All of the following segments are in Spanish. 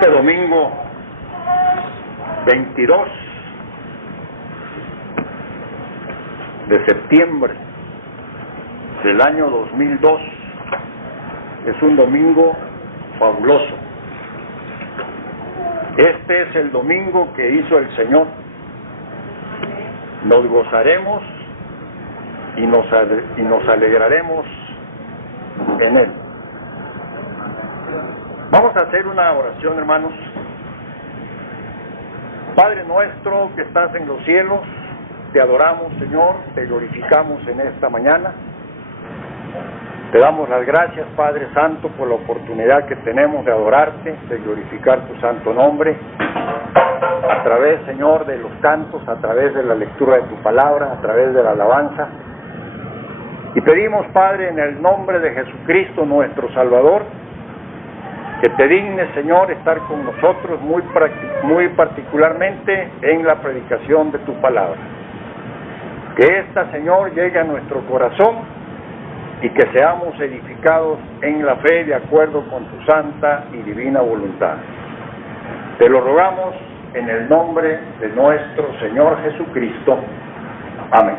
Este domingo 22 de septiembre del año 2002 es un domingo fabuloso. Este es el domingo que hizo el Señor. Nos gozaremos y nos alegraremos en Él. Vamos a hacer una oración, hermanos. Padre nuestro que estás en los cielos, te adoramos, Señor, te glorificamos en esta mañana. Te damos las gracias, Padre Santo, por la oportunidad que tenemos de adorarte, de glorificar tu santo nombre, a través, Señor, de los cantos, a través de la lectura de tu palabra, a través de la alabanza. Y pedimos, Padre, en el nombre de Jesucristo, nuestro Salvador, que te dignes, Señor, estar con nosotros muy particularmente en la predicación de tu palabra. Que esta, Señor, llegue a nuestro corazón y que seamos edificados en la fe de acuerdo con tu santa y divina voluntad. Te lo rogamos en el nombre de nuestro Señor Jesucristo. Amén.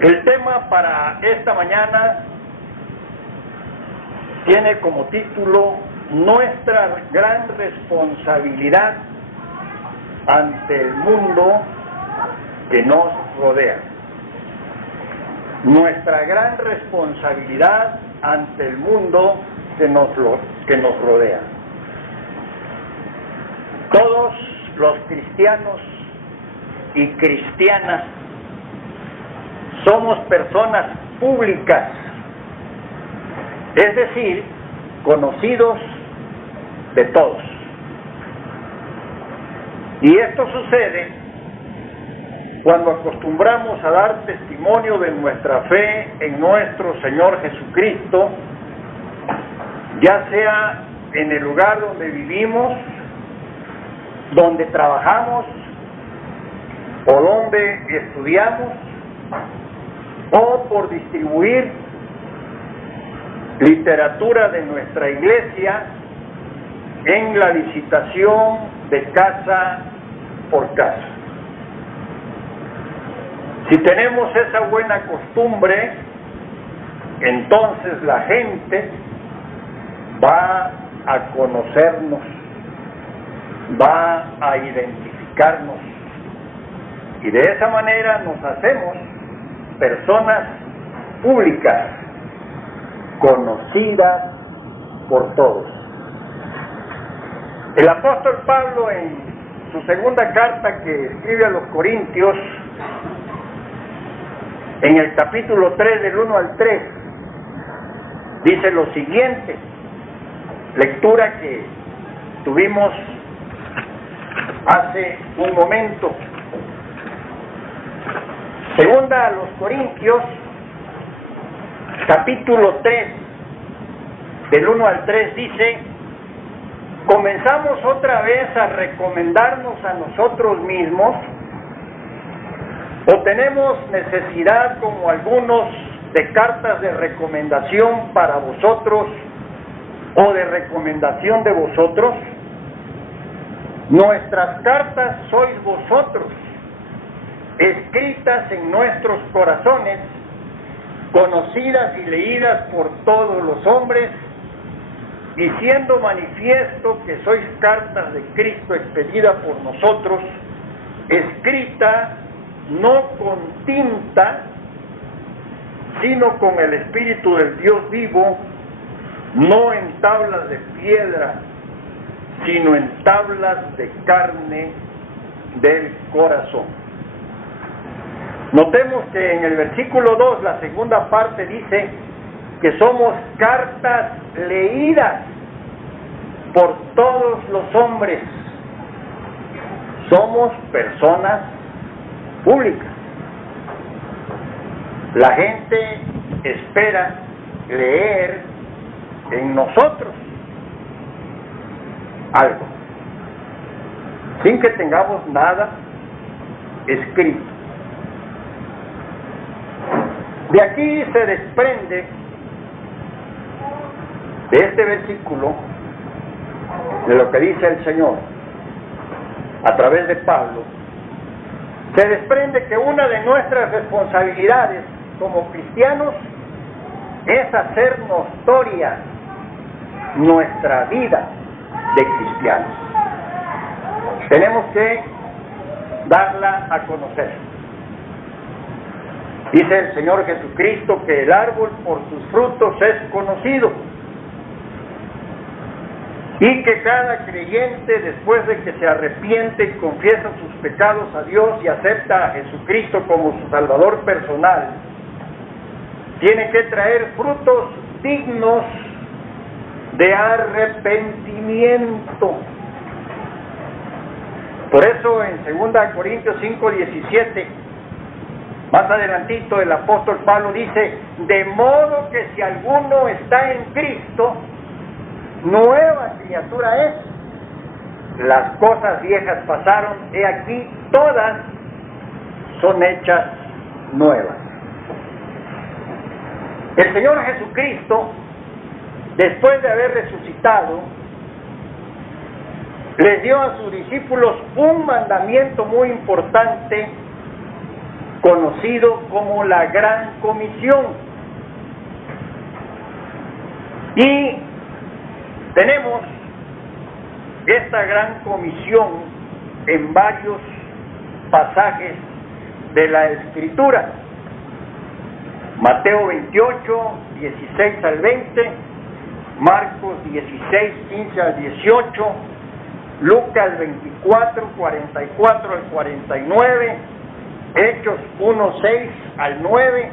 El tema para esta mañana tiene como título Nuestra gran responsabilidad ante el mundo que nos rodea. Nuestra gran responsabilidad ante el mundo que nos rodea. Todos los cristianos y cristianas somos personas públicas, es decir, conocidos de todos. Y esto sucede cuando acostumbramos a dar testimonio de nuestra fe en nuestro Señor Jesucristo, ya sea en el lugar donde vivimos, donde trabajamos o donde estudiamos, o por distribuir literatura de nuestra iglesia en la licitación de casa por casa. Si tenemos esa buena costumbre, entonces la gente va a conocernos, va a identificarnos, y de esa manera nos hacemos personas públicas, conocidas por todos. El apóstol Pablo, en su segunda carta que escribe a los Corintios, en el capítulo 3, del 1 al 3, dice lo siguiente, lectura que tuvimos hace un momento. Segunda a los Corintios, capítulo 3, del 1 al 3, dice: ¿comenzamos otra vez a recomendarnos a nosotros mismos? ¿O tenemos necesidad, como algunos, de cartas de recomendación para vosotros o de recomendación de vosotros? Nuestras cartas sois vosotros, escritas en nuestros corazones, conocidas y leídas por todos los hombres, y siendo manifiesto que sois cartas de Cristo expedida por nosotros, escrita no con tinta, sino con el Espíritu del Dios vivo, no en tablas de piedra, sino en tablas de carne del corazón. Notemos que en el versículo 2, la segunda parte, dice que somos cartas leídas por todos los hombres. Somos personas públicas. La gente espera leer en nosotros algo, sin que tengamos nada escrito. De aquí se desprende de este versículo, de lo que dice el Señor a través de Pablo, se desprende que una de nuestras responsabilidades como cristianos es hacer notoria nuestra vida de cristianos. Tenemos que darla a conocer. Dice el Señor Jesucristo que el árbol por sus frutos es conocido, y que cada creyente, después de que se arrepiente y confiesa sus pecados a Dios y acepta a Jesucristo como su Salvador personal, tiene que traer frutos dignos de arrepentimiento. Por eso en 2 Corintios 5:17, más adelantito, el apóstol Pablo dice: de modo que si alguno está en Cristo, nueva criatura es. Las cosas viejas pasaron, he aquí, todas son hechas nuevas. El Señor Jesucristo, después de haber resucitado, les dio a sus discípulos un mandamiento muy importante, conocido como la Gran Comisión. Y tenemos esta Gran Comisión en varios pasajes de la Escritura. Mateo 28, 16 al 20, Marcos 16, 15 al 18, Lucas 24, 44 al 49, Hechos 1, 6 al 9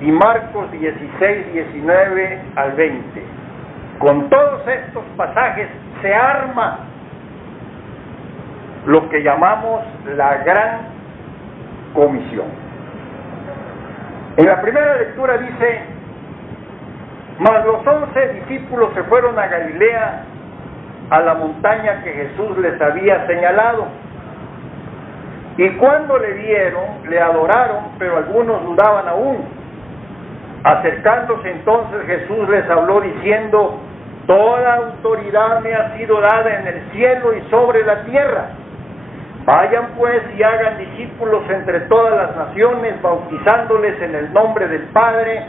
y Marcos 16, 19 al 20. Con todos estos pasajes se arma lo que llamamos la Gran Comisión. En la primera lectura dice: mas los 11 discípulos se fueron a Galilea, a la montaña que Jesús les había señalado. Y cuando le vieron, le adoraron, pero algunos dudaban aún. Acercándose entonces Jesús les habló diciendo: toda autoridad me ha sido dada en el cielo y sobre la tierra. Vayan pues y hagan discípulos entre todas las naciones, bautizándoles en el nombre del Padre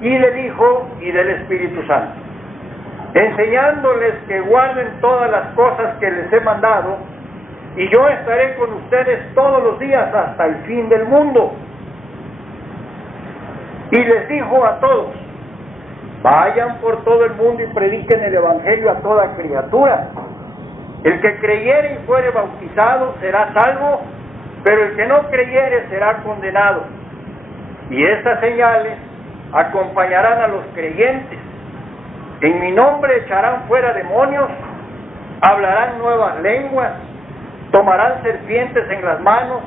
y del Hijo y del Espíritu Santo, enseñándoles que guarden todas las cosas que les he mandado, y yo estaré con ustedes todos los días hasta el fin del mundo. Y les dijo a todos: vayan por todo el mundo y prediquen el Evangelio a toda criatura. El que creyere y fuere bautizado será salvo, pero el que no creyere será condenado. Y estas señales acompañarán a los creyentes. En mi nombre echarán fuera demonios, hablarán nuevas lenguas, tomarán serpientes en las manos,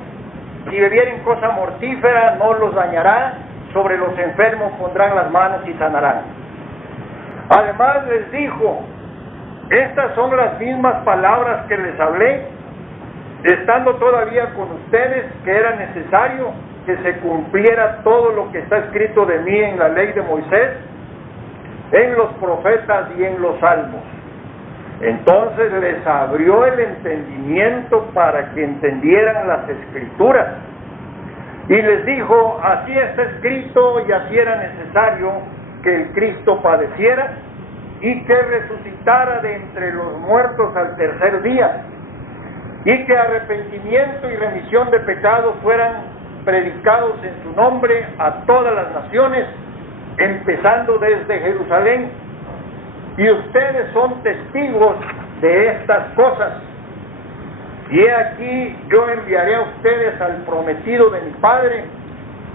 si bebieren cosa mortífera no los dañará, sobre los enfermos pondrán las manos y sanarán. Además les dijo: estas son las mismas palabras que les hablé, estando todavía con ustedes, que era necesario que se cumpliera todo lo que está escrito de mí en la ley de Moisés, en los profetas y en los salmos. Entonces les abrió el entendimiento para que entendieran las Escrituras. Y les dijo: así está escrito y así era necesario que el Cristo padeciera y que resucitara de entre los muertos al tercer día, y que arrepentimiento y remisión de pecados fueran predicados en su nombre a todas las naciones, empezando desde Jerusalén. Y ustedes son testigos de estas cosas. Y he aquí, yo enviaré a ustedes al prometido de mi Padre,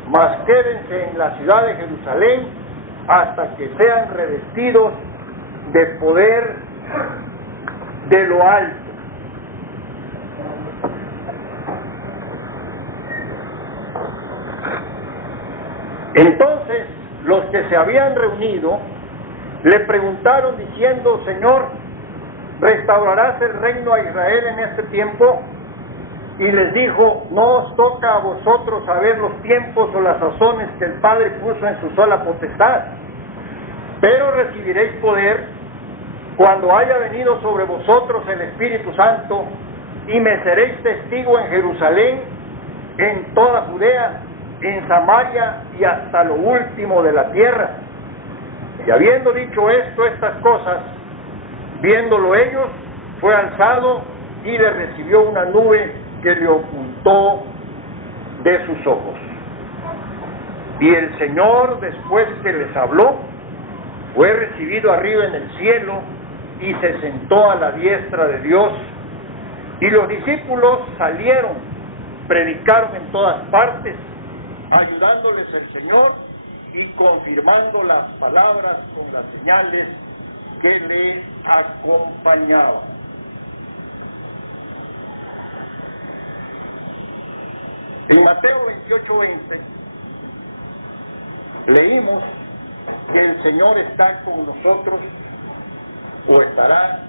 mas quédense en la ciudad de Jerusalén hasta que sean revestidos de poder de lo alto. Entonces los que se habían reunido le preguntaron diciendo: Señor, ¿restaurarás el reino a Israel en este tiempo? Y les dijo: no os toca a vosotros saber los tiempos o las sazones que el Padre puso en su sola potestad, pero recibiréis poder cuando haya venido sobre vosotros el Espíritu Santo, y me seréis testigo en Jerusalén, en toda Judea, en Samaria y hasta lo último de la tierra. Y habiendo dicho estas cosas, viéndolo ellos, fue alzado y le recibió una nube que le ocultó de sus ojos. Y el Señor, después que les habló, fue recibido arriba en el cielo y se sentó a la diestra de Dios. Y los discípulos salieron, predicaron en todas partes, ayudándoles el Señor y confirmando las palabras con las señales que les acompañaban. En Mateo 28:20 leímos que el Señor está con nosotros, o estará,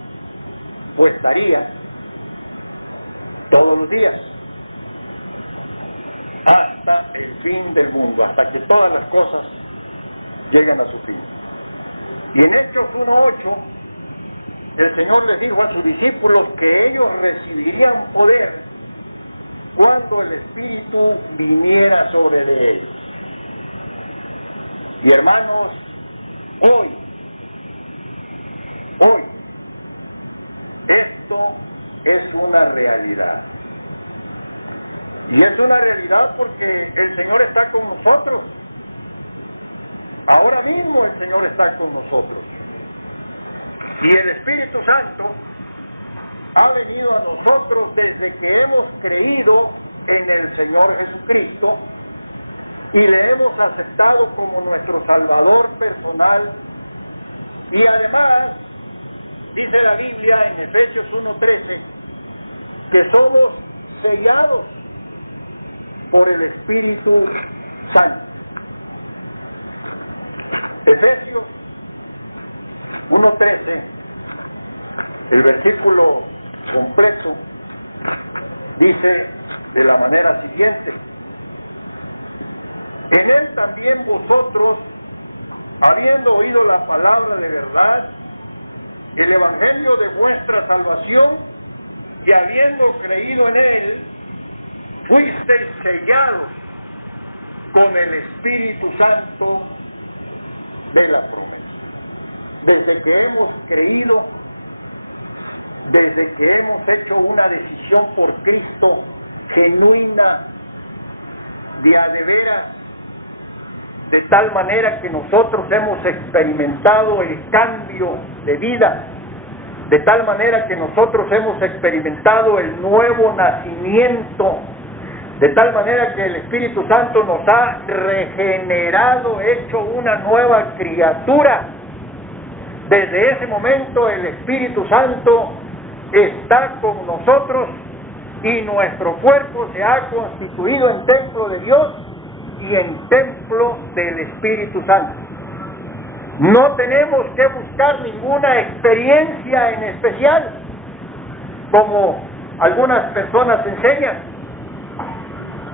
o estaría, todos los días, hasta el fin del mundo, hasta que todas las cosas lleguen a su fin. Y en Hechos 1:8, el Señor les dijo a sus discípulos que ellos recibirían poder cuando el Espíritu viniera sobre ellos. Y hermanos, hoy, esto es una realidad. Y es una realidad porque el Señor está con nosotros. Ahora mismo el Señor está con nosotros. Y el Espíritu Santo ha venido a nosotros desde que hemos creído en el Señor Jesucristo y le hemos aceptado como nuestro Salvador personal. Y además, dice la Biblia en Efesios 1:13, que somos sellados por el Espíritu Santo. Efesios 1:13, el versículo completo, dice de la manera siguiente: en él también vosotros, habiendo oído la palabra de verdad, el evangelio de vuestra salvación, y habiendo creído en él, fuisteis sellados con el Espíritu Santo de la promesa. Desde que hemos creído, desde que hemos hecho una decisión por Cristo genuina, de a de veras, de tal manera que nosotros hemos experimentado el cambio de vida, de tal manera que nosotros hemos experimentado el nuevo nacimiento, de tal manera que el Espíritu Santo nos ha regenerado, hecho una nueva criatura. Desde ese momento el Espíritu Santo está con nosotros y nuestro cuerpo se ha constituido en templo de Dios y en templo del Espíritu Santo. No tenemos que buscar ninguna experiencia en especial, como algunas personas enseñan,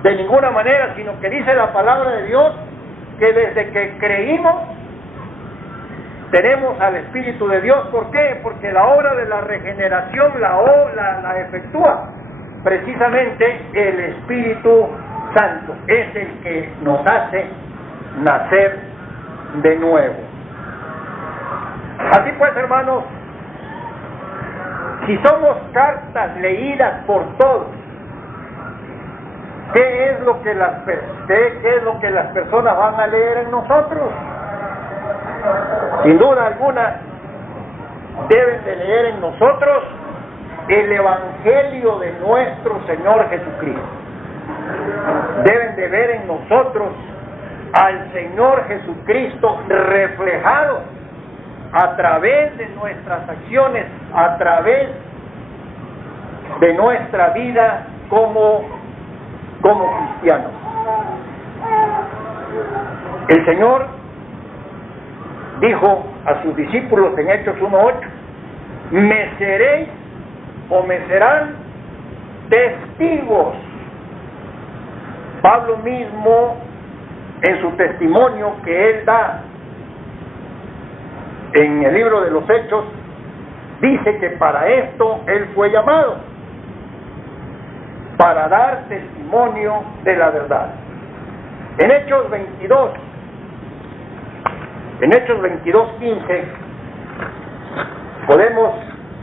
de ninguna manera, sino que dice la palabra de Dios que desde que creímos tenemos al Espíritu de Dios. ¿Por qué? Porque la obra de la regeneración la efectúa precisamente el Espíritu Santo. Es el que nos hace nacer de nuevo. Así pues, hermanos, si somos cartas leídas por todos, ¿qué es lo que las personas van a leer en nosotros? Sin duda alguna, deben de leer en nosotros el Evangelio de nuestro Señor Jesucristo. Deben de ver en nosotros al Señor Jesucristo reflejado a través de nuestras acciones, a través de nuestra vida como cristianos. El Señor dijo a sus discípulos en Hechos 1:8: me seréis o me serán testigos. Pablo mismo, en su testimonio que él da en el libro de los Hechos, dice que para esto Él fue llamado, para dar testimonio de la verdad. En Hechos 22:15, podemos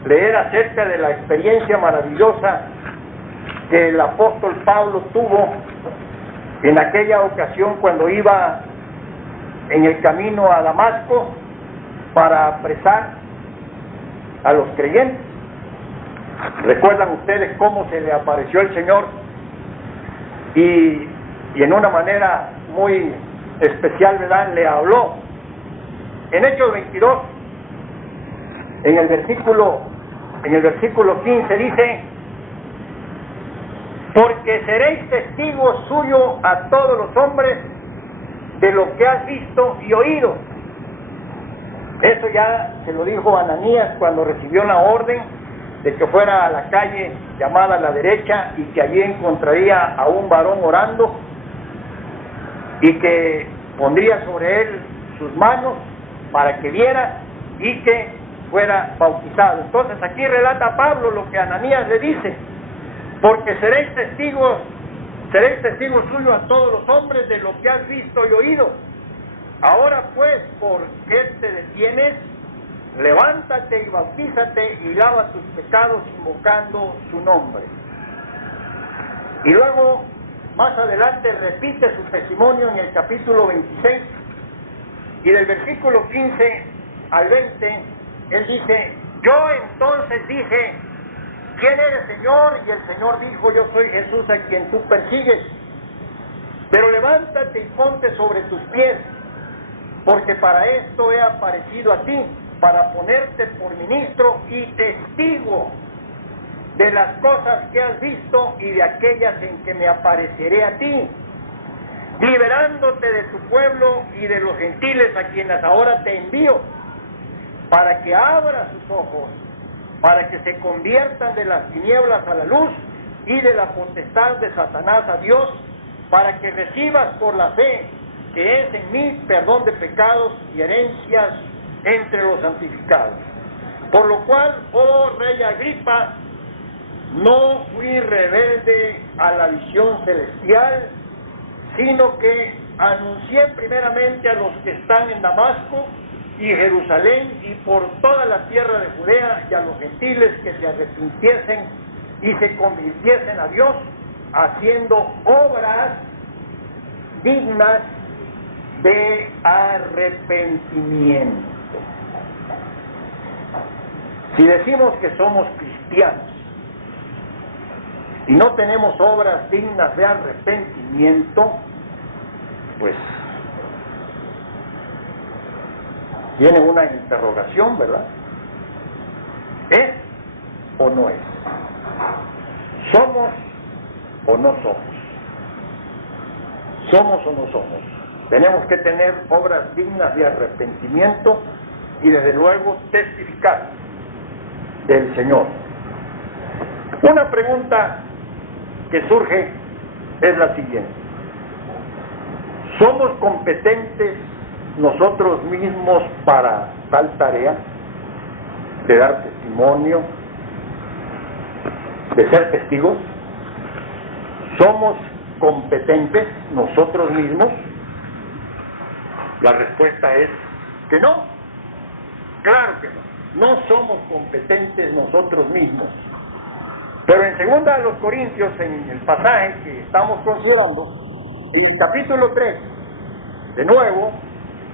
leer acerca de la experiencia maravillosa que el apóstol Pablo tuvo en aquella ocasión cuando iba en el camino a Damasco para apresar a los creyentes. ¿Recuerdan ustedes cómo se le apareció el Señor? Y en una manera muy especial, ¿verdad?, le habló. En Hechos 22, en el versículo 15 dice: porque seréis testigos suyos a todos los hombres de lo que has visto y oído. Eso ya se lo dijo Ananías cuando recibió la orden de que fuera a la calle llamada La Derecha y que allí encontraría a un varón orando y que pondría sobre él sus manos para que viera y que fuera bautizado. Entonces aquí relata Pablo lo que Ananías le dice: porque seréis testigos suyos a todos los hombres de lo que has visto y oído. Ahora pues, ¿por qué te detienes? Levántate y bautízate y lava tus pecados invocando su nombre. Y luego, más adelante, repite su testimonio en el capítulo 26, y del versículo 15 al 20, él dice: yo entonces dije, ¿quién eres, Señor? Y el Señor dijo: yo soy Jesús a quien tú persigues. Pero levántate y ponte sobre tus pies, porque para esto he aparecido a ti, para ponerte por ministro y testigo de las cosas que has visto y de aquellas en que me apareceré a ti, liberándote de tu pueblo y de los gentiles a quienes ahora te envío, para que abras sus ojos, para que se conviertan de las tinieblas a la luz y de la potestad de Satanás a Dios, para que recibas por la fe que es en mí perdón de pecados y herencias entre los santificados. Por lo cual, oh rey Agripa, no fui rebelde a la visión celestial, sino que anuncié primeramente a los que están en Damasco y Jerusalén y por toda la tierra de Judea y a los gentiles que se arrepintiesen y se convirtiesen a Dios, haciendo obras dignas de arrepentimiento. Si decimos que somos cristianos y no tenemos obras dignas de arrepentimiento, pues tiene una interrogación, ¿verdad? ¿Es o no es? ¿Somos o no somos? ¿Somos o no somos? Tenemos que tener obras dignas de arrepentimiento y desde luego testificar del Señor. Una pregunta que surge es la siguiente: ¿somos competentes nosotros mismos para tal tarea de dar testimonio, de ser testigos? ¿Somos competentes nosotros mismos? La respuesta es que no. Claro que no. No somos competentes nosotros mismos. Pero en 2 Corintios, en el pasaje que estamos considerando, en el capítulo 3, de nuevo,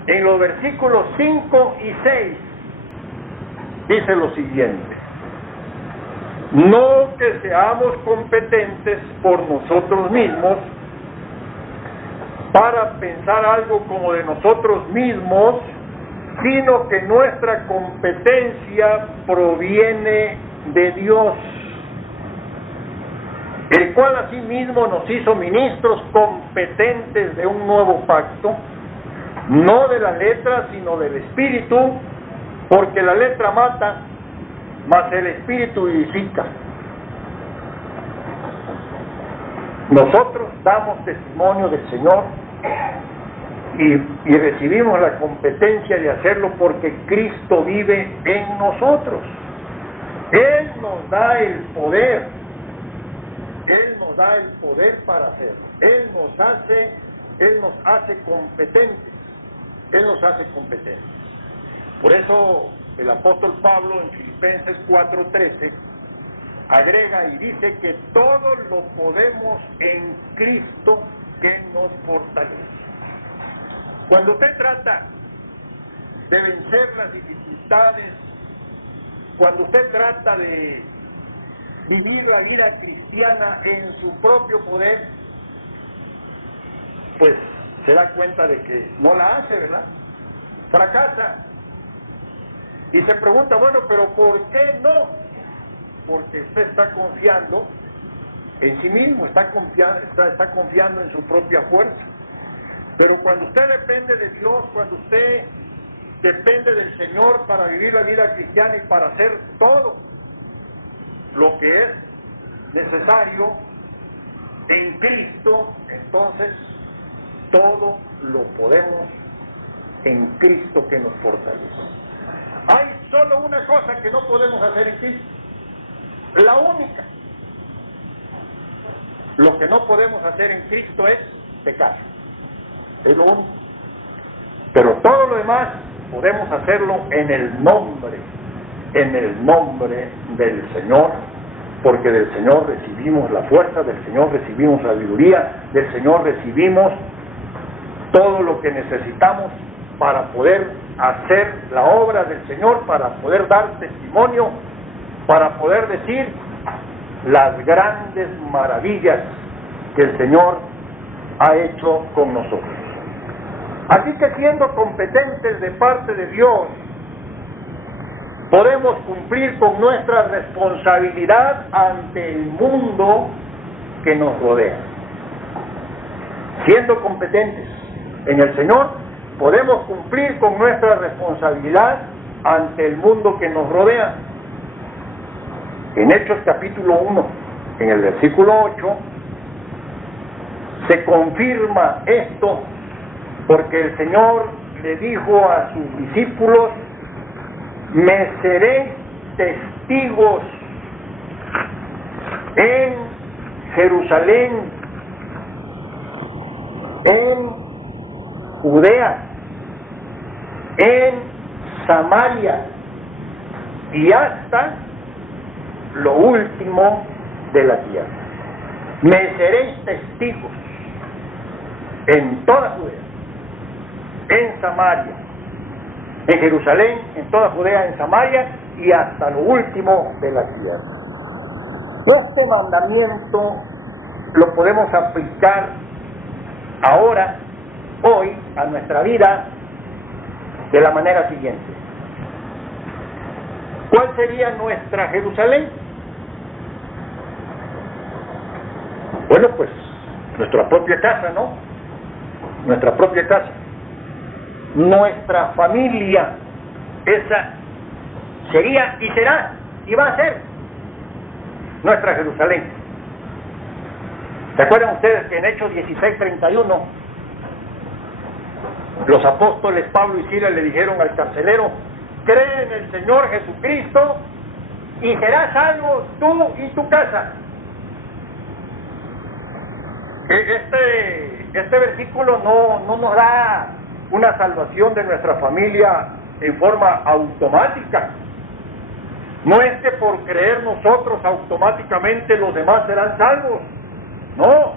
en los versículos 5 y 6, dice lo siguiente: no que seamos competentes por nosotros mismos para pensar algo como de nosotros mismos, sino que nuestra competencia proviene de Dios, el cual asimismo nos hizo ministros competentes de un nuevo pacto, no de la letra, sino del Espíritu, porque la letra mata, mas el Espíritu vivifica. Nosotros damos testimonio del Señor y recibimos la competencia de hacerlo porque Cristo vive en nosotros. Él nos da el poder. Él nos da el poder para hacerlo. Él nos hace competentes. Él nos hace competentes. Por eso el apóstol Pablo en Filipenses 4:13 agrega y dice que todo lo podemos en Cristo que nos fortalece. Cuando usted trata de vencer las dificultades, cuando usted trata de vivir la vida cristiana en su propio poder, pues se da cuenta de que no la hace, ¿verdad? Fracasa. Y se pregunta, bueno, pero ¿por qué no? Porque usted está confiando en sí mismo, está confiando en su propia fuerza. Pero cuando usted depende de Dios, cuando usted depende del Señor para vivir la vida cristiana y para hacer todo lo que es necesario en Cristo, entonces todo lo podemos en Cristo que nos fortalece. Hay solo una cosa que no podemos hacer en Cristo, la única. Lo que no podemos hacer en Cristo es pecar. Es lo único. Pero todo lo demás podemos hacerlo en el nombre del Señor, porque del Señor recibimos la fuerza, del Señor recibimos sabiduría, del Señor recibimos todo lo que necesitamos para poder hacer la obra del Señor, para poder dar testimonio, para poder decir las grandes maravillas que el Señor ha hecho con nosotros. Así que siendo competentes de parte de Dios, podemos cumplir con nuestra responsabilidad ante el mundo que nos rodea. Siendo competentes en el Señor, podemos cumplir con nuestra responsabilidad ante el mundo que nos rodea. En Hechos capítulo 1, en el versículo 8, se confirma esto, porque el Señor le dijo a sus discípulos: me seréis testigos en Jerusalén, en Judea, en Samaria y hasta lo último de la tierra. Me seréis testigos en toda Judea, en Samaria, en Jerusalén, en toda Judea, en Samaria y hasta lo último de la tierra. Este mandamiento lo podemos aplicar ahora, hoy, a nuestra vida de la manera siguiente. ¿Cuál sería nuestra Jerusalén? Bueno, pues nuestra propia casa, ¿no? Nuestra propia casa. Nuestra familia, esa sería y será y va a ser nuestra Jerusalén. ¿Se acuerdan ustedes que en Hechos 16:31 los apóstoles Pablo y Silas le dijeron al carcelero: cree en el Señor Jesucristo y serás salvo tú y tu casa? Este versículo no nos da una salvación de nuestra familia en forma automática. No es que por creer nosotros automáticamente los demás serán salvos, no,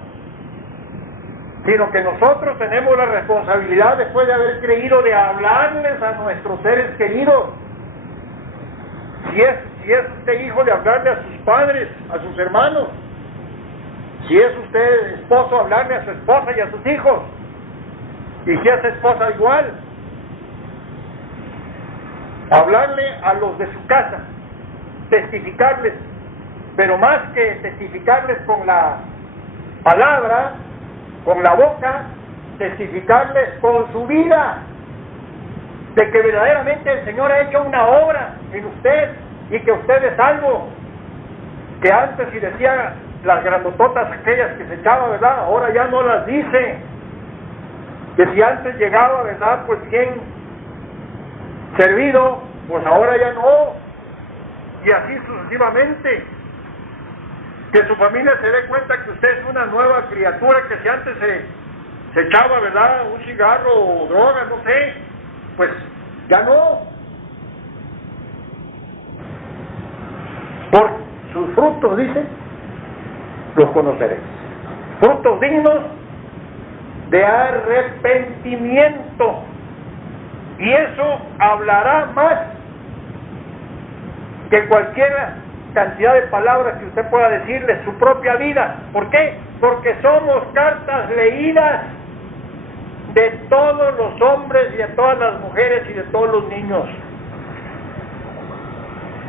sino que nosotros tenemos la responsabilidad, después de haber creído, de hablarles a nuestros seres queridos. Si es usted hijo, de hablarle a sus padres, a sus hermanos. Si es usted esposo, hablarle a su esposa y a sus hijos. Y si es esposa, igual. Hablarle a los de su casa, testificarles, pero más que testificarles con la palabra, con la boca, testificarles con su vida, de que verdaderamente el Señor ha hecho una obra en usted y que usted es salvo. Que antes, si decía las grandototas aquellas que se echaba, ¿verdad?, ahora ya no las dice. que si antes llegaba, ¿verdad?, pues bien servido, pues ahora ya no, y así sucesivamente. Que su familia se dé cuenta que usted es una nueva criatura, que si antes se echaba, ¿verdad?, un cigarro o droga, no sé, pues ya no. Por sus frutos, dice, los conoceréis. Frutos dignos de arrepentimiento. Y eso hablará más que cualquier cantidad de palabras que usted pueda decirle, su propia vida. ¿Por qué? Porque somos cartas leídas de todos los hombres y de todas las mujeres y de todos los niños.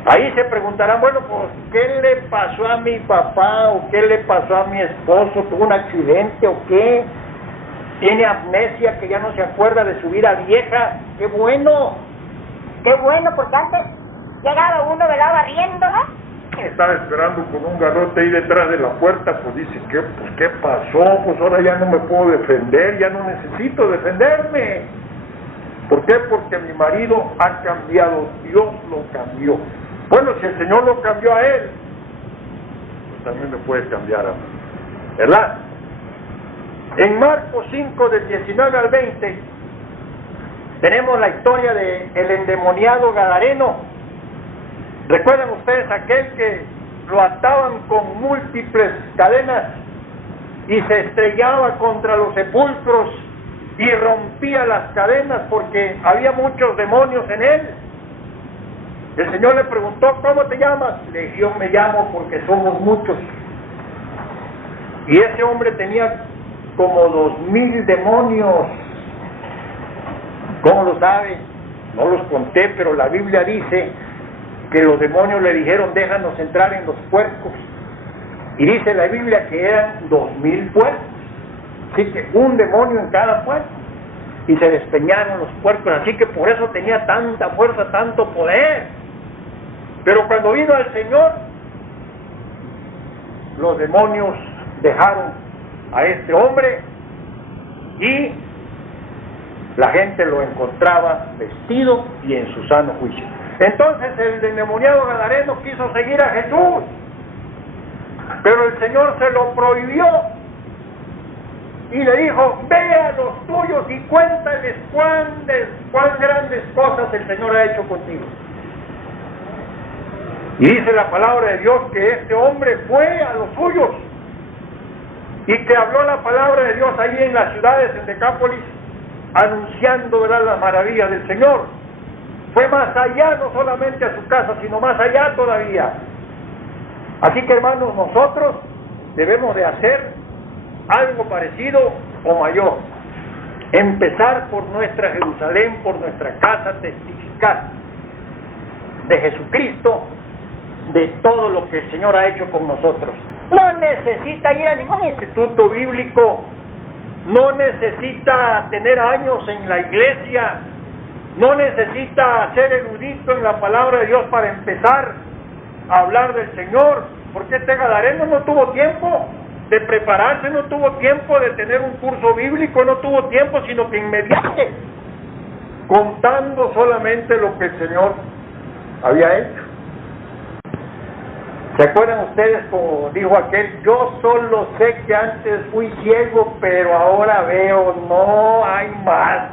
Ahí se preguntarán, bueno, pues, ¿qué le pasó a mi papá? ¿O qué le pasó a mi esposo? ¿Tuvo un accidente o qué? ¿Tiene amnesia, que ya no se acuerda de su vida vieja? ¡Qué bueno! Qué bueno, porque antes llegaba uno, ¿verdad?, barriendo, ¿no? Estaba esperando con un garrote ahí detrás de la puerta, pues dice, ¿qué pasó? Pues ahora ya no me puedo defender, ya no necesito defenderme. ¿Por qué? Porque mi marido ha cambiado, Dios lo cambió. Bueno, si el Señor lo cambió a él, pues también me puede cambiar a mí, ¿verdad? En Marcos 5, del 19 al 20, tenemos la historia de el endemoniado gadareno. ¿Recuerdan ustedes aquel que lo ataban con múltiples cadenas y se estrellaba contra los sepulcros y rompía las cadenas porque había muchos demonios en él? El Señor le preguntó, ¿cómo te llamas? Legión me llamo porque somos muchos. Y ese hombre tenía como 2000 demonios. ¿Cómo lo sabe? No los conté, pero la Biblia dice que los demonios le dijeron, déjanos entrar en los puercos. Y dice la Biblia que eran 2000 puercos. Así que un demonio en cada puerco. Y se despeñaron los puercos, así que por eso tenía tanta fuerza, tanto poder. Pero cuando vino al Señor, los demonios dejaron a este hombre y la gente lo encontraba vestido y en su sano juicio. Entonces el endemoniado gadareno quiso seguir a Jesús, pero el Señor se lo prohibió y le dijo, ve a los tuyos y cuéntales cuán grandes cosas el Señor ha hecho contigo. Y dice la palabra de Dios que este hombre fue a los suyos y que habló la palabra de Dios allí en las ciudades, en Decápolis, anunciando, ¿verdad?, las maravillas del Señor. Fue más allá, no solamente a su casa, sino más allá todavía. Así que, hermanos, nosotros debemos de hacer algo parecido o mayor. Empezar por nuestra Jerusalén, por nuestra casa, testificar de Jesucristo, de todo lo que el Señor ha hecho con nosotros. No necesita ir a ningún instituto bíblico, no necesita tener años en la iglesia, no necesita ser erudito en la palabra de Dios para empezar a hablar del Señor, porque este gadareno no tuvo tiempo de prepararse, no tuvo tiempo de tener un curso bíblico, no tuvo tiempo, sino que inmediatamente, contando solamente lo que el Señor había hecho. ¿Se acuerdan ustedes como dijo aquel? Yo solo sé que antes fui ciego, pero ahora veo, no hay más.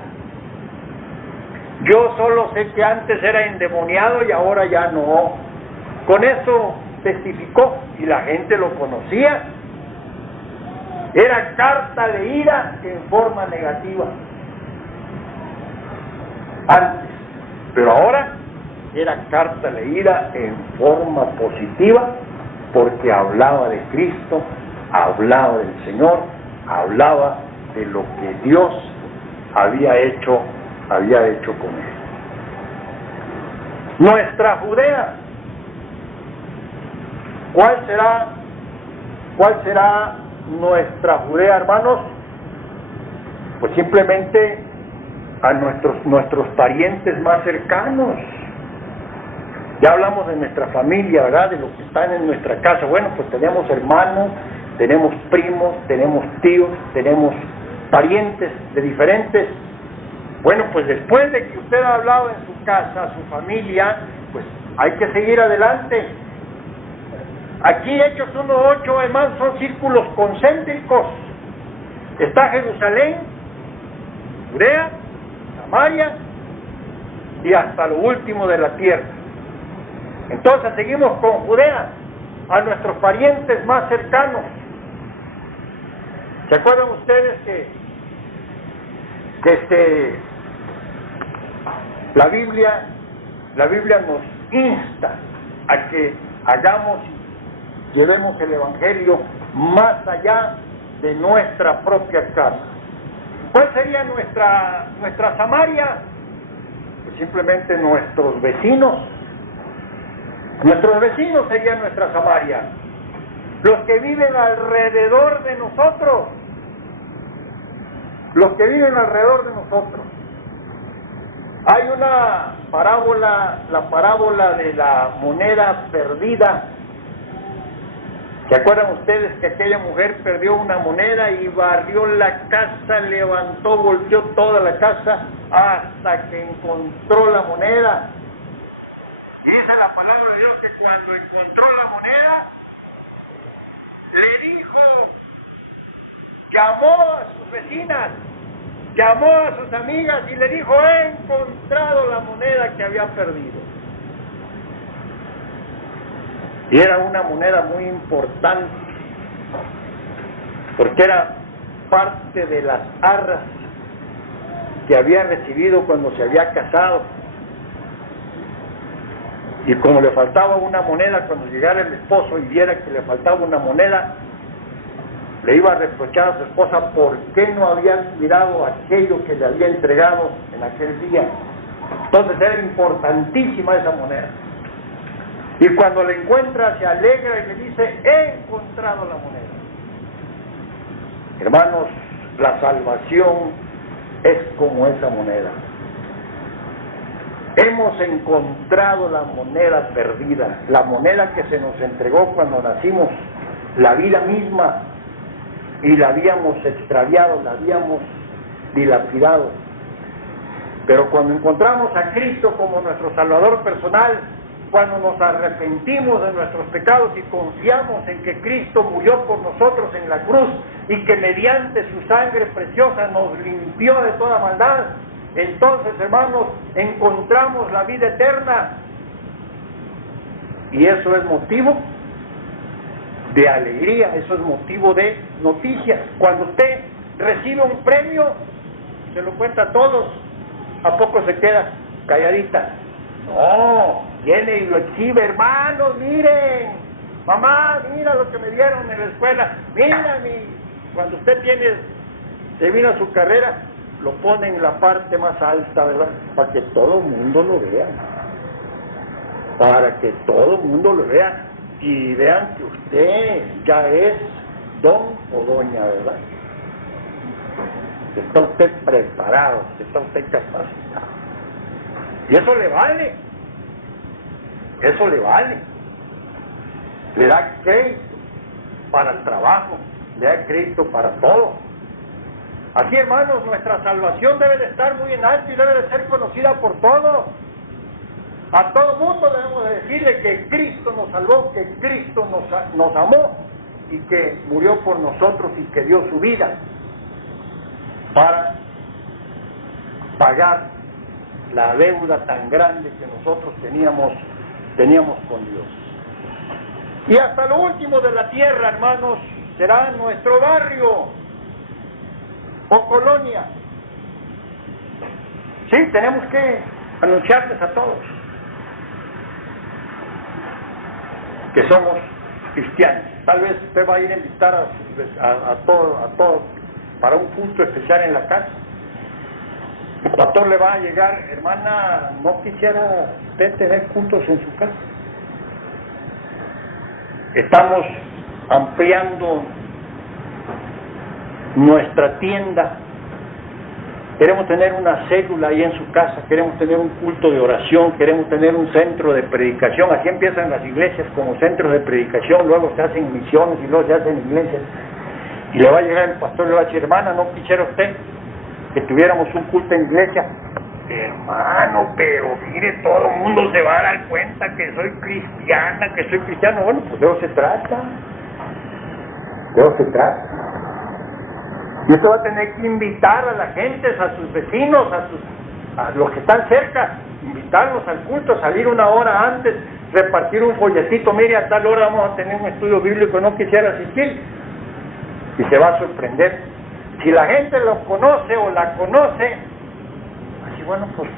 Yo solo sé que antes era endemoniado y ahora ya no. Con eso testificó y la gente lo conocía. Era carta leída en forma negativa antes, pero ahora era carta leída en forma positiva, porque hablaba de Cristo, hablaba del Señor, hablaba de lo que Dios había hecho con él. Nuestra Judea, ¿cuál será nuestra Judea, hermanos? Pues simplemente a nuestros parientes más cercanos. Ya hablamos de nuestra familia, ¿verdad?, de los que están en nuestra casa. Bueno, pues tenemos hermanos, tenemos primos, tenemos tíos, tenemos parientes de diferentes. Bueno, pues después de que usted ha hablado en su casa, su familia, pues hay que seguir adelante. Aquí Hechos 1:8, además, son círculos concéntricos. Está Jerusalén, Judea, Samaria y hasta lo último de la tierra. Entonces seguimos con Judea, a nuestros parientes más cercanos. ¿Se acuerdan ustedes que la Biblia nos insta a que hagamos y llevemos el Evangelio más allá de nuestra propia casa? ¿Cuál sería nuestra Samaria? Pues simplemente nuestros vecinos. Nuestros vecinos serían nuestra Samaria, los que viven alrededor de nosotros, los que viven alrededor de nosotros. Hay una parábola, la parábola de la moneda perdida. ¿Se acuerdan ustedes que aquella mujer perdió una moneda y barrió la casa, levantó, volteó toda la casa hasta que encontró la moneda? Y dice la palabra de Dios que cuando encontró la moneda, le dijo, llamó a sus vecinas, llamó a sus amigas y le dijo, he encontrado la moneda que había perdido. Y era una moneda muy importante, porque era parte de las arras que había recibido cuando se había casado. Y como le faltaba una moneda, cuando llegara el esposo y viera que le faltaba una moneda, le iba a reprochar a su esposa por qué no había mirado aquello que le había entregado en aquel día. Entonces era importantísima esa moneda. Y cuando la encuentra se alegra y le dice, he encontrado la moneda. Hermanos, la salvación es como esa moneda. Hemos encontrado la moneda perdida, la moneda que se nos entregó cuando nacimos, la vida misma, y la habíamos extraviado, la habíamos dilapidado. Pero cuando encontramos a Cristo como nuestro Salvador personal, cuando nos arrepentimos de nuestros pecados y confiamos en que Cristo murió por nosotros en la cruz y que mediante su sangre preciosa nos limpió de toda maldad, entonces, hermanos, encontramos la vida eterna. Y eso es motivo de alegría, eso es motivo de noticias. Cuando usted recibe un premio, se lo cuenta a todos, ¿a poco se queda calladita? No, viene y lo exhibe, hermanos, miren, mamá, mira lo que me dieron en la escuela, mira, cuando usted termina su carrera, lo pone en la parte más alta, ¿verdad? Para que todo el mundo lo vea. Para que todo el mundo lo vea y vean que usted ya es don o doña, ¿verdad? Está usted preparado, está usted capacitado. Y eso le vale. Eso le vale. Le da crédito para el trabajo, le da crédito para todo. Así, hermanos, nuestra salvación debe de estar muy en alto y debe de ser conocida por todos. A todo mundo debemos de decirle que Cristo nos salvó, que Cristo nos amó y que murió por nosotros y que dio su vida para pagar la deuda tan grande que nosotros teníamos con Dios. Y hasta lo último de la tierra, hermanos, será nuestro barrio o colonia. Sí, tenemos que anunciarles a todos que somos cristianos. Tal vez usted va a ir a invitar a todos para un culto especial en la casa. El pastor le va a llegar, hermana, ¿no quisiera usted tener cultos en su casa? Estamos ampliando nuestra tienda. Queremos tener una célula ahí en su casa, queremos tener un culto de oración, queremos tener un centro de predicación. Así empiezan las iglesias como centros de predicación, luego se hacen misiones y luego se hacen iglesias. Y le va a llegar el pastor y le va a decir, hermana, ¿no quisiera usted que tuviéramos un culto en iglesia? Hermano, pero mire, todo el mundo se va a dar cuenta que soy cristiana, que soy cristiano. Bueno, pues de eso se trata. De eso se trata. Y usted va a tener que invitar a la gente, a sus vecinos, a los que están cerca, invitarlos al culto, salir una hora antes, repartir un folletito, mire, a tal hora vamos a tener un estudio bíblico, no quisiera asistir. Y se va a sorprender. Si la gente lo conoce o la conoce, así, bueno, pues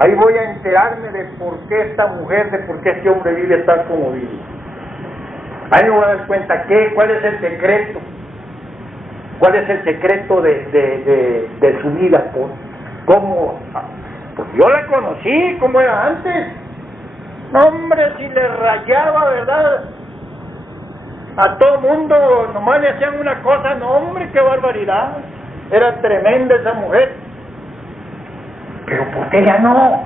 ahí voy a enterarme de por qué esta mujer, de por qué este hombre vive tal como vive. Ahí me voy a dar cuenta cuál es el secreto. ¿Cuál es el secreto de su vida? ¿Cómo? Pues yo la conocí, ¿cómo era antes? No, hombre, si le rayaba, ¿verdad? A todo mundo, nomás le hacían una cosa, no, hombre, qué barbaridad. Era tremenda esa mujer. Pero ¿por qué ella no?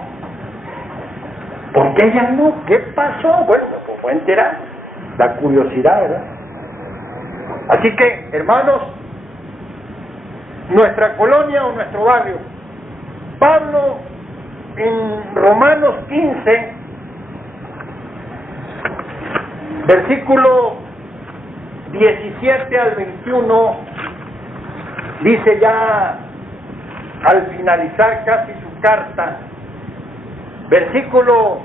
¿Por qué ella no? ¿Qué pasó? Bueno, pues fue enterar. La curiosidad, ¿verdad? Así que, hermanos, nuestra colonia o nuestro barrio, Pablo en Romanos 15, versículo 17 al 21, dice ya al finalizar casi su carta, versículo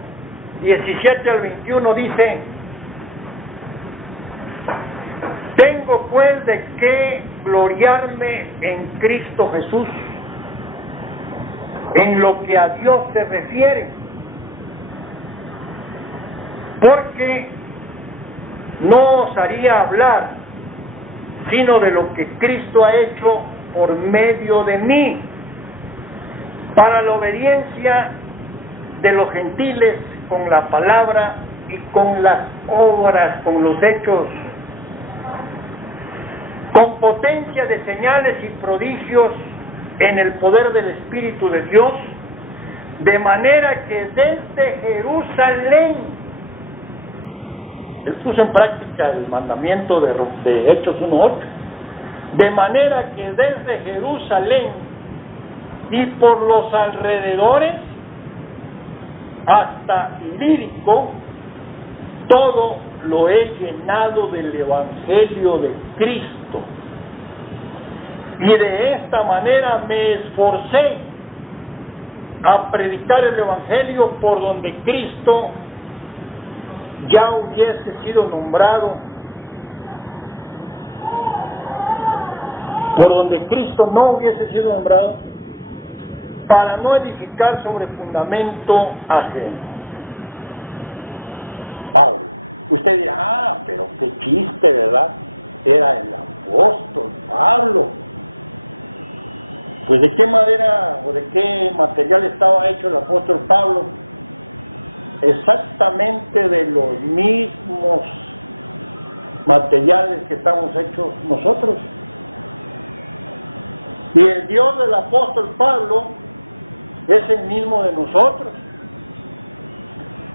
17 al 21 dice: tengo pues de qué gloriarme en Cristo Jesús, en lo que a Dios se refiere, porque no osaría hablar sino de lo que Cristo ha hecho por medio de mí, para la obediencia de los gentiles con la palabra y con las obras, con los hechos, con potencia de señales y prodigios en el poder del Espíritu de Dios, de manera que desde Jerusalén, él puso en práctica el mandamiento de Hechos 1:8, de manera que desde Jerusalén y por los alrededores hasta Ilírico, todo lo he llenado del Evangelio de Cristo. Y de esta manera me esforcé a predicar el Evangelio por donde Cristo ya hubiese sido nombrado, por donde Cristo no hubiese sido nombrado, para no edificar sobre fundamento ajeno. Usted dice, pero qué chiste, ¿verdad? Era el apóstol Pablo. Pues ¿de qué material estaba hecho el apóstol Pablo? Exactamente de los mismos materiales que estamos hechos nosotros. Y el Dios del apóstol Pablo es el mismo de nosotros.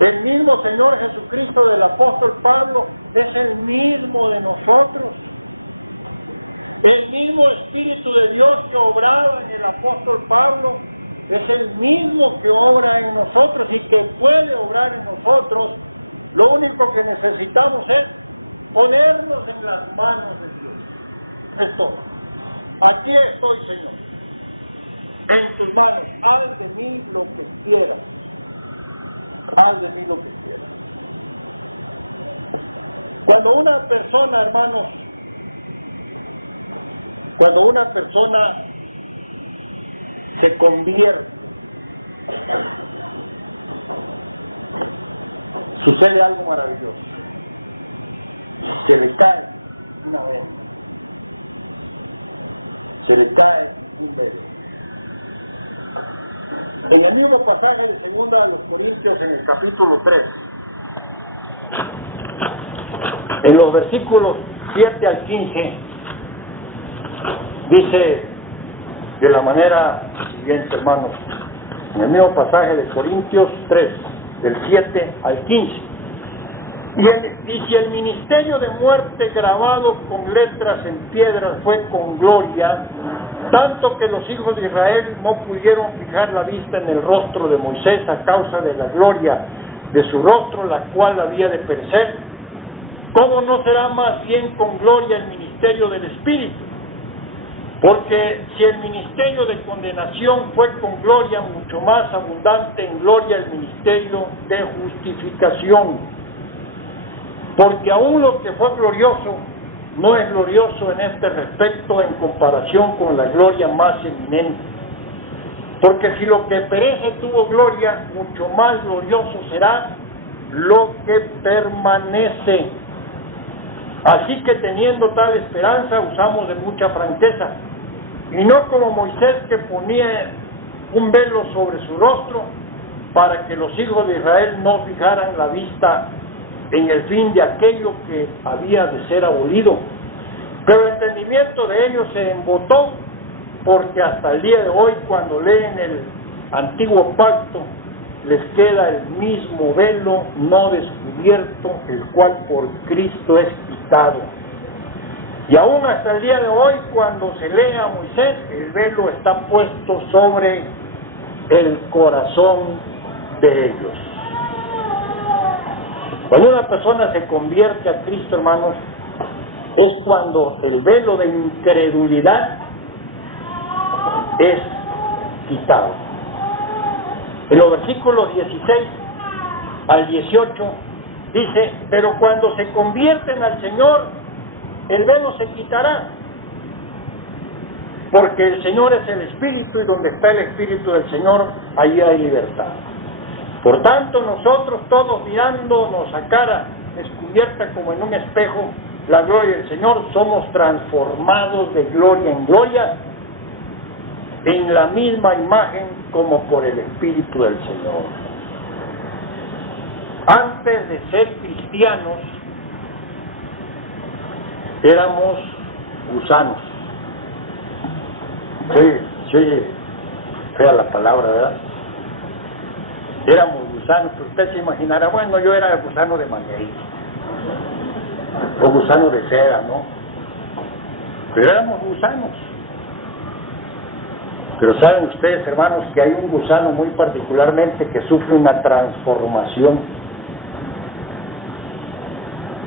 El mismo Señor Jesucristo del apóstol Pablo es el mismo de nosotros. El mismo Espíritu de Dios que obraba en el apóstol Pablo es el mismo que obra en nosotros y que puede obrar en nosotros. Lo único que necesitamos es ponernos en las manos de Dios. Esto. Aquí estoy, Señor. En tus manos, haz de mí lo que quieras. Haz de mí lo que quieras. Cuando una persona, hermano, se convierte, sucede algo maravilloso, que le cae una vez, se le cae un dedo. En el mismo pasaje de 2 de los Corintios, en el capítulo 3, en los versículos 7 al 15, dice de la manera siguiente, hermanos, en el mismo pasaje de Corintios 3, del 7 al 15, Y si el ministerio de muerte grabado con letras en piedras fue con gloria, tanto que los hijos de Israel no pudieron fijar la vista en el rostro de Moisés a causa de la gloria de su rostro, la cual había de perecer, ¿cómo no será más bien con gloria el ministerio del Espíritu? Porque si el ministerio de condenación fue con gloria, mucho más abundante en gloria el ministerio de justificación. Porque aún lo que fue glorioso no es glorioso en este respecto en comparación con la gloria más eminente. Porque si lo que perece tuvo gloria, mucho más glorioso será lo que permanece. Así que teniendo tal esperanza usamos de mucha franqueza, y no como Moisés, que ponía un velo sobre su rostro para que los hijos de Israel no fijaran la vista en el fin de aquello que había de ser abolido. Pero el entendimiento de ellos se embotó, porque hasta el día de hoy, cuando leen el antiguo pacto, les queda el mismo velo no descubierto, el cual por Cristo es quitado. Y aún hasta el día de hoy, cuando se lee a Moisés, el velo está puesto sobre el corazón de ellos. Cuando una persona se convierte a Cristo, hermanos, es cuando el velo de incredulidad es quitado. En los versículos 16 al 18 dice: pero cuando se convierten al Señor, el velo se quitará, porque el Señor es el Espíritu, y donde está el Espíritu del Señor, allí hay libertad. Por tanto, nosotros todos, mirándonos a cara descubierta como en un espejo la gloria del Señor, somos transformados de gloria en gloria en la misma imagen como por el Espíritu del Señor. Antes de ser cristianos, éramos gusanos. Sí, fea la palabra, ¿verdad? Éramos gusanos, pero usted se imaginará, bueno, yo era gusano de maguey, o gusano de seda, ¿no? Pero éramos gusanos. Pero saben ustedes, hermanos, que hay un gusano muy particularmente que sufre una transformación.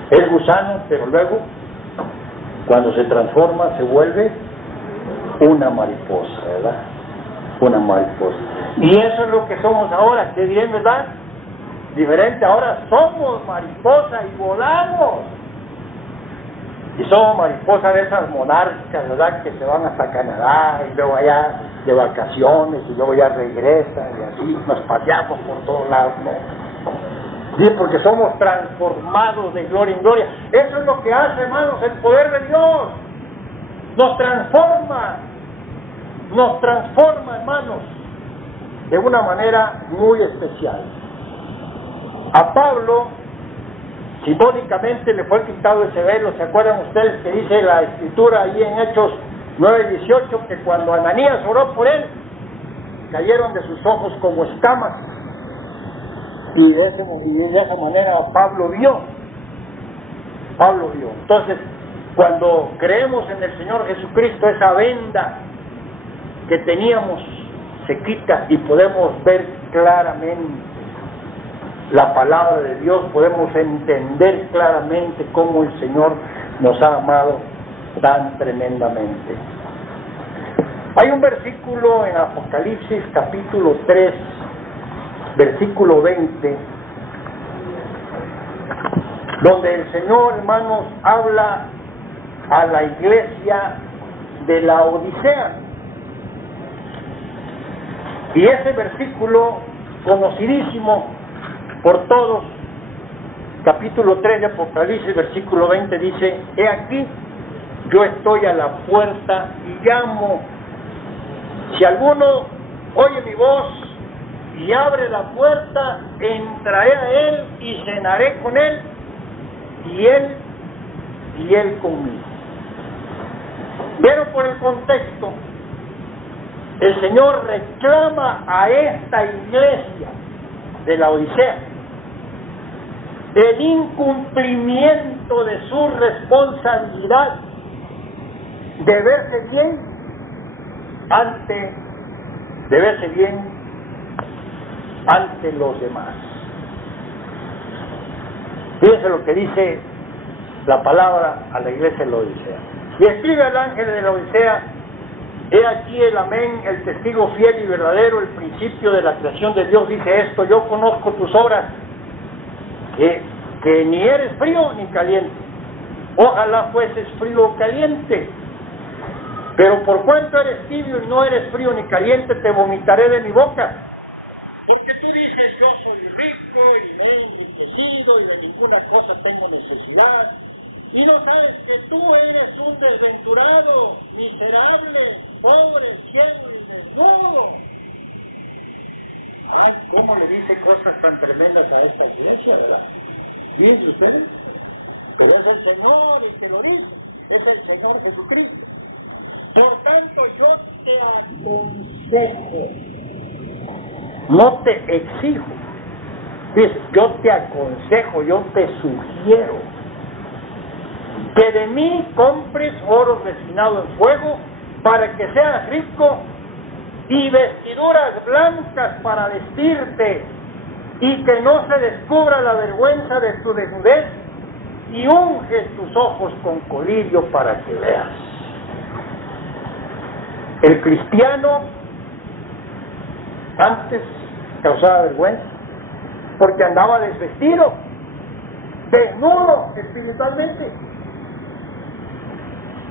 Es gusano, pero luego, cuando se transforma, se vuelve una mariposa, ¿verdad? Una mariposa. Y eso es lo que somos ahora, qué bien, ¿verdad? Diferente, ahora somos mariposa y volamos. Y somos mariposas de esas monárquicas, ¿verdad? Que se van hasta Canadá y luego allá de vacaciones y luego ya regresan y así nos paseamos por todos lados, ¿no? Sí, porque somos transformados de gloria en gloria. Eso es lo que hace, hermanos, el poder de Dios. Nos transforma, hermanos, de una manera muy especial. A Pablo, simbólicamente, le fue quitado ese velo. ¿Se acuerdan ustedes que dice la Escritura ahí en Hechos 9:18, que cuando Ananías oró por él, cayeron de sus ojos como escamas? Y de esa manera Pablo vio. Entonces, cuando creemos en el Señor Jesucristo, esa venda que teníamos se quita y podemos ver claramente la palabra de Dios, podemos entender claramente cómo el Señor nos ha amado tan tremendamente. Hay un versículo en Apocalipsis capítulo 3, versículo 20, donde el Señor, hermanos, habla a la iglesia de la Odisea. Y ese versículo, conocidísimo por todos, capítulo 3 de Apocalipsis, versículo 20, dice: he aquí, yo estoy a la puerta y llamo. Si alguno oye mi voz y abre la puerta, entraré a él y cenaré con él, y él conmigo. Pero por el contexto, el Señor reclama a esta iglesia de la Odisea. el incumplimiento de su responsabilidad de verse bien ante los demás. Fíjense lo que dice la palabra a la iglesia de la Odisea. Y escribe al ángel de la Odisea: he aquí el amén, el testigo fiel y verdadero, el principio de la creación de Dios, dice esto: yo conozco tus obras, que ni eres frío ni caliente. Ojalá fueses frío o caliente. Pero por cuanto eres tibio y no eres frío ni caliente, te vomitaré de mi boca. Porque tú dices: yo soy rico y me he enriquecido y de ninguna cosa tengo necesidad. Y no sabes que tú eres un desventurado, miserable, pobre, ciego y desnudo. Ay, ¿cómo le dice cosas tan tremendas a esta iglesia, verdad? ¿Fíjense ustedes? Pero es el Señor y te lo dice, es el Señor Jesucristo. Por tanto, yo te aconsejo, no te exijo, dice, yo te aconsejo, yo te sugiero que de mí compres oro refinado en fuego, para que seas rico, y vestiduras blancas para vestirte, y que no se descubra la vergüenza de tu desnudez, y unges tus ojos con colirio para que veas. El cristiano antes causaba vergüenza porque andaba desvestido, desnudo espiritualmente.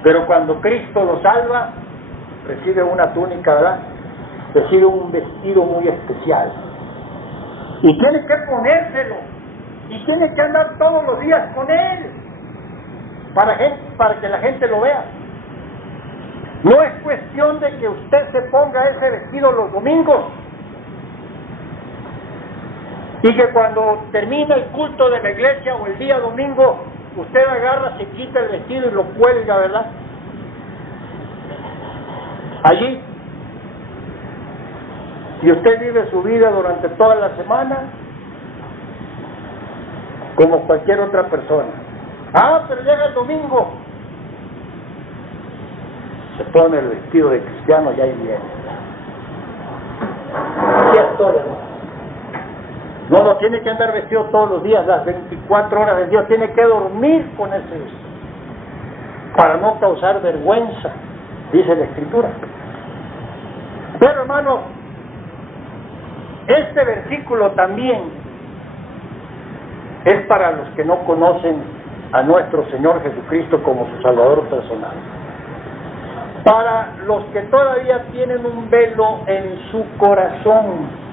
Pero cuando Cristo lo salva, recibe una túnica, ¿verdad? Recibe un vestido muy especial. Y tiene que ponérselo. Y tiene que andar todos los días con él. Para que la gente lo vea. No es cuestión de que usted se ponga ese vestido los domingos y que cuando termina el culto de la iglesia o el día domingo, usted agarra, se quita el vestido y lo cuelga, ¿verdad? Allí. Y usted vive su vida durante toda la semana como cualquier otra persona. Ah, pero llega el domingo, se pone el vestido de cristiano y ahí viene. Así es todo, hermano. No tiene que andar vestido todos los días, las 24 horas del día, tiene que dormir con ese vestido, para no causar vergüenza, dice la Escritura. Pero hermano, este versículo también es para los que no conocen a nuestro Señor Jesucristo como su Salvador personal. Para los que todavía tienen un velo en su corazón.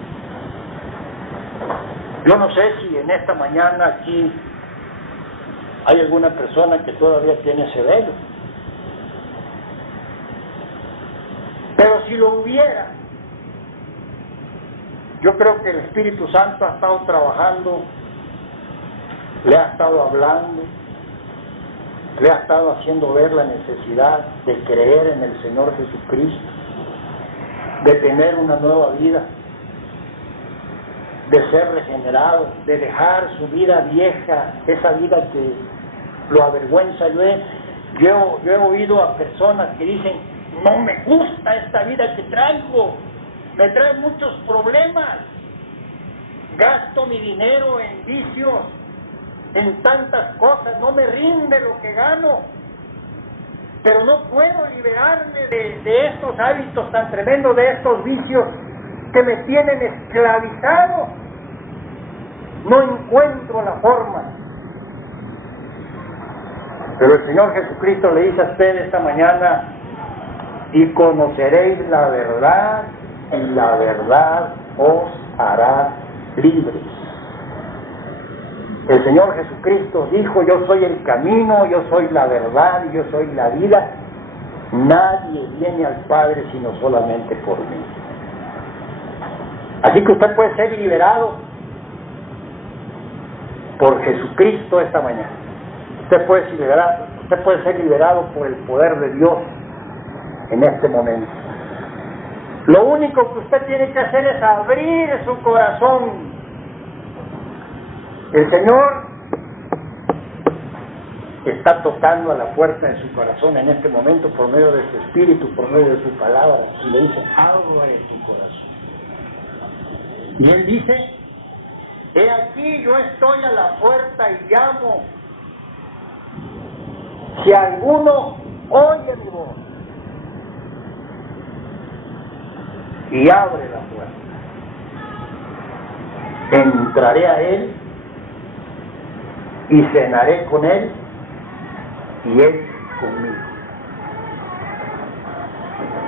Yo no sé si en esta mañana aquí hay alguna persona que todavía tiene ese velo. Pero si lo hubiera, yo creo que el Espíritu Santo ha estado trabajando, le ha estado hablando, le ha estado haciendo ver la necesidad de creer en el Señor Jesucristo, de tener una nueva vida, de ser regenerado, de dejar su vida vieja, esa vida que lo avergüenza. Yo he oído a personas que dicen: no me gusta esta vida que traigo, me trae muchos problemas, gasto mi dinero en vicios, en tantas cosas, no me rinde lo que gano, pero no puedo liberarme de estos hábitos tan tremendos, de estos vicios que me tienen esclavizado. No encuentro la forma. Pero el Señor Jesucristo le dice a usted esta mañana: y conoceréis la verdad, y la verdad os hará libres. El Señor Jesucristo dijo: yo soy el camino, yo soy la verdad y yo soy la vida. Nadie viene al Padre sino solamente por mí. Así que usted puede ser liberado por Jesucristo esta mañana. Usted puede ser liberado por el poder de Dios en este momento. Lo único que usted tiene que hacer es abrir su corazón. El Señor está tocando a la puerta de su corazón en este momento por medio de su espíritu, por medio de su palabra, y le dice, abre tu corazón. Y él dice, he aquí yo estoy a la puerta y llamo. Si alguno oye mi voz y abre la puerta, entraré a él y cenaré con él y él conmigo.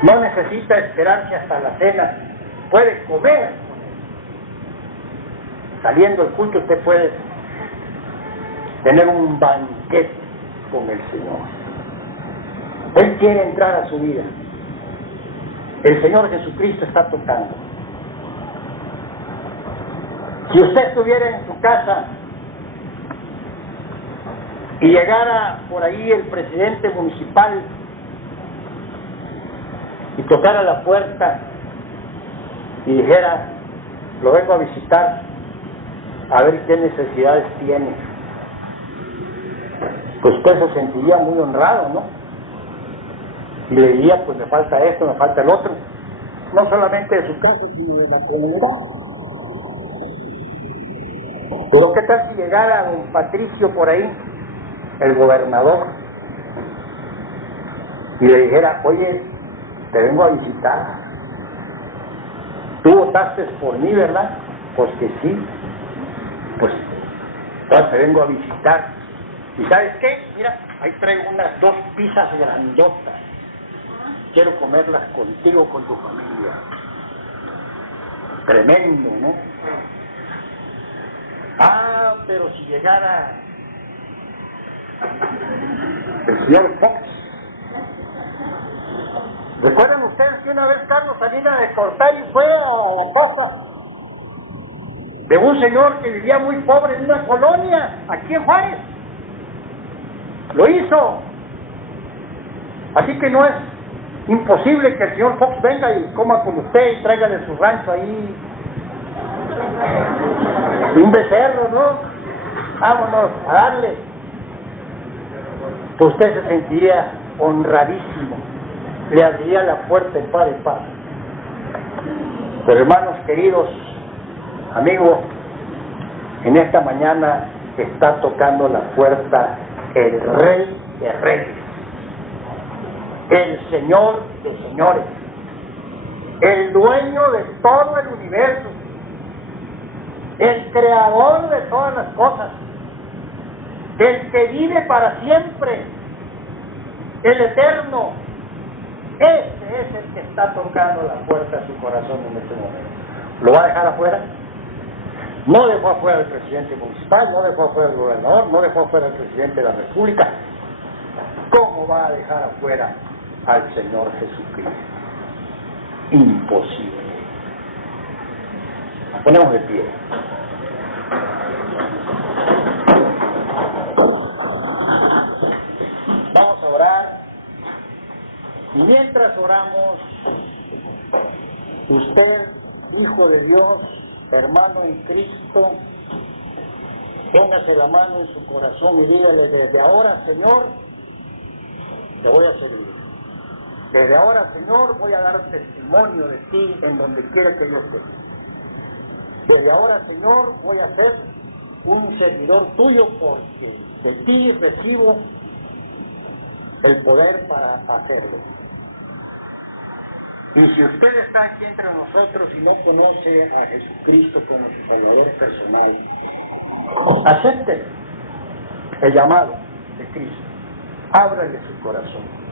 No necesita esperarse hasta la cena, puede comer. Saliendo del culto usted puede tener un banquete con el Señor. Él quiere entrar a su vida. El Señor Jesucristo está tocando. Si usted estuviera en su casa y llegara por ahí el presidente municipal y tocara la puerta y dijera, lo vengo a visitar, a ver qué necesidades tiene, pues usted se sentiría muy honrado, ¿no? Y le diría, pues me falta esto, me falta el otro, no solamente de su casa, sino de la comunidad. Pero ¿qué tal si llegara don Patricio por ahí, el gobernador, y le dijera, oye, te vengo a visitar, tú votaste por mí, ¿verdad? Pues que sí, pues ahora te vengo a visitar, y ¿sabes qué? Mira, ahí traigo unas 2 pizzas grandotas, quiero comerlas contigo, con tu familia. Tremendo, ¿no? Ah, pero si llegara el señor Fox. ¿Recuerdan ustedes que una vez Carlos Salinas de Gortari fue a la casa de un señor que vivía muy pobre en una colonia, aquí en Juárez? Lo hizo. Así que no es imposible que el señor Fox venga y coma con usted y traiga de su rancho ahí un becerro, ¿no? Vámonos a darle. Pues usted se sentiría honradísimo, le abriría la puerta en par y par. Pero hermanos queridos, amigos, en esta mañana está tocando la puerta el Rey de Reyes, el Señor de Señores, el dueño de todo el universo, el creador de todas las cosas, el que vive para siempre, el eterno. Ese es el que está tocando la puerta de su corazón en este momento. ¿Lo va a dejar afuera? No dejó afuera al presidente municipal, no dejó afuera al gobernador, no dejó afuera al presidente de la República. ¿Cómo va a dejar afuera al Señor Jesucristo? Imposible. Nos ponemos de pie. Vamos a orar. Y mientras oramos, usted, hijo de Dios, hermano en Cristo, póngase la mano en su corazón y dígale, desde ahora, Señor, te voy a servir. Desde ahora, Señor, voy a dar testimonio de ti en donde quiera que yo esté. Desde ahora, Señor, voy a ser un servidor tuyo porque de ti recibo el poder para hacerlo. Y si usted está aquí entre nosotros y no conoce a Jesucristo como su Salvador personal, acepte el llamado de Cristo, ábrale su corazón.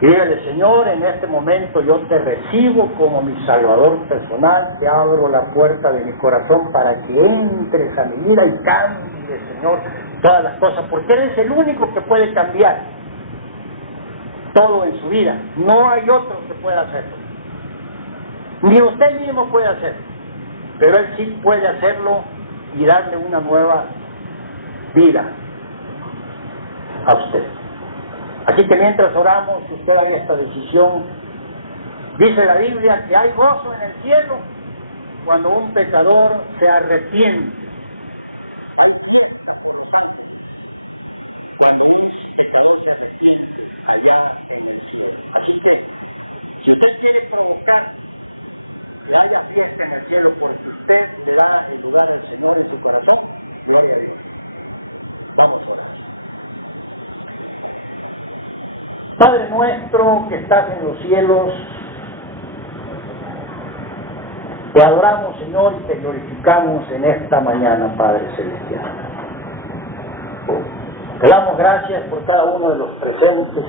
Y dígale, Señor, en este momento yo te recibo como mi Salvador personal, te abro la puerta de mi corazón para que entres a mi vida y cambies, Señor, todas las cosas, porque eres el único que puede cambiar todo en su vida. No hay otro que pueda hacerlo. Ni usted mismo puede hacerlo, pero Él sí puede hacerlo y darle una nueva vida a usted. Así que mientras oramos, usted haga esta decisión. Dice la Biblia que hay gozo en el cielo cuando un pecador se arrepiente. Hay fiesta por los santos cuando Padre nuestro que estás en los cielos, te adoramos, Señor, y te glorificamos en esta mañana, Padre Celestial. Te damos gracias por cada uno de los presentes.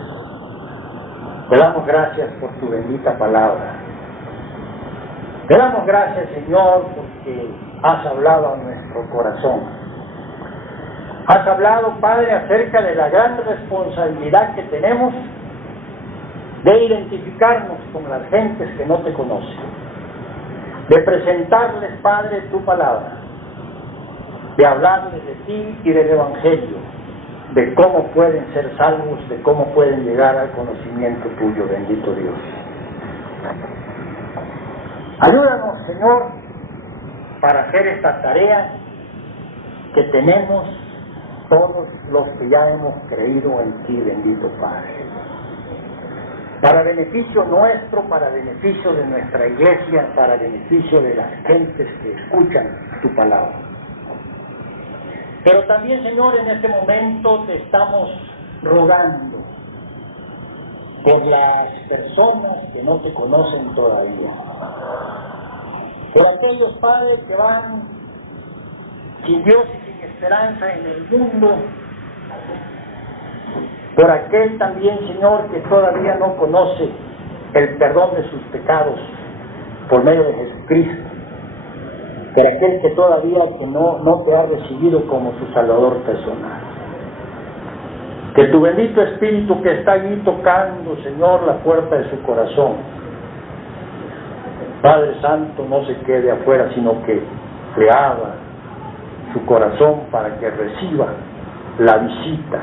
Te damos gracias por tu bendita palabra. Te damos gracias, Señor, porque has hablado a nuestro corazón. Has hablado, Padre, acerca de la gran responsabilidad que tenemos de identificarnos con las gentes que no te conocen, de presentarles, Padre, tu palabra, de hablarles de ti y del Evangelio, de cómo pueden ser salvos, de cómo pueden llegar al conocimiento tuyo, bendito Dios. Ayúdanos, Señor, para hacer esta tarea que tenemos todos los que ya hemos creído en ti, bendito Padre. Para beneficio nuestro, para beneficio de nuestra iglesia, para beneficio de las gentes que escuchan tu palabra. Pero también, Señor, en este momento te estamos rogando por las personas que no te conocen todavía. Por aquellos padres que van sin Dios y sin esperanza en el mundo. Por aquel también, Señor, que todavía no conoce el perdón de sus pecados por medio de Jesucristo. Por aquel que todavía no te ha recibido como su Salvador personal. Que tu bendito Espíritu que está allí tocando, Señor, la puerta de su corazón, Padre Santo, no se quede afuera, sino que le abra su corazón para que reciba la visita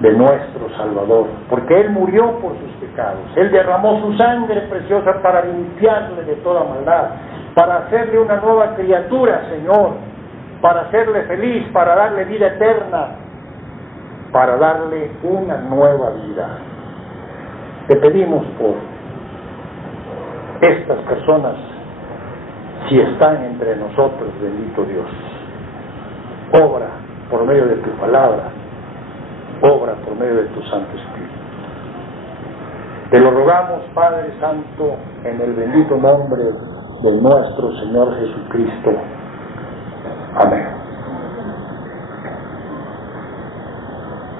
de nuestro Salvador, porque Él murió por sus pecados, Él derramó su sangre preciosa para limpiarle de toda maldad, para hacerle una nueva criatura, Señor, para hacerle feliz, para darle vida eterna, para darle una nueva vida. Te pedimos por estas personas, si están entre nosotros, bendito Dios, obra por medio de tu palabra, obra por medio de tu Santo Espíritu. Te lo rogamos, Padre Santo, en el bendito nombre de nuestro Señor Jesucristo. Amén.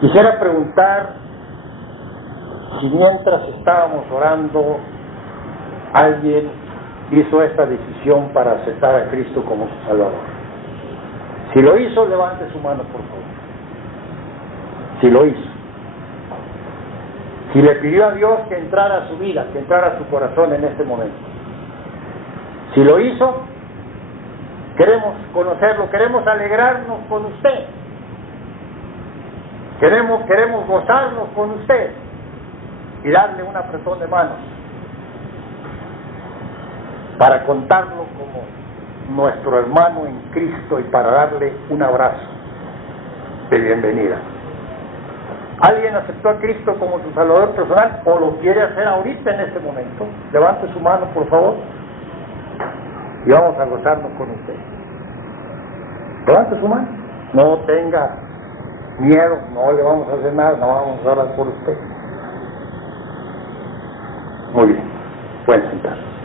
Quisiera preguntar si mientras estábamos orando alguien hizo esta decisión para aceptar a Cristo como su Salvador. Si lo hizo, levante su mano, por favor. Si lo hizo. Si le pidió a Dios que entrara a su vida, que entrara a su corazón en este momento. Si lo hizo, queremos conocerlo, queremos alegrarnos con usted. Queremos gozarnos con usted y darle un apretón de manos para contarlo como nuestro hermano en Cristo y para darle un abrazo de bienvenida. ¿Alguien aceptó a Cristo como su Salvador personal o lo quiere hacer ahorita en este momento? Levante su mano, por favor, y vamos a gozarnos con usted. Levante su mano. No tenga miedo, no le vamos a hacer nada, no vamos a orar por usted. Muy bien, pueden sentarse.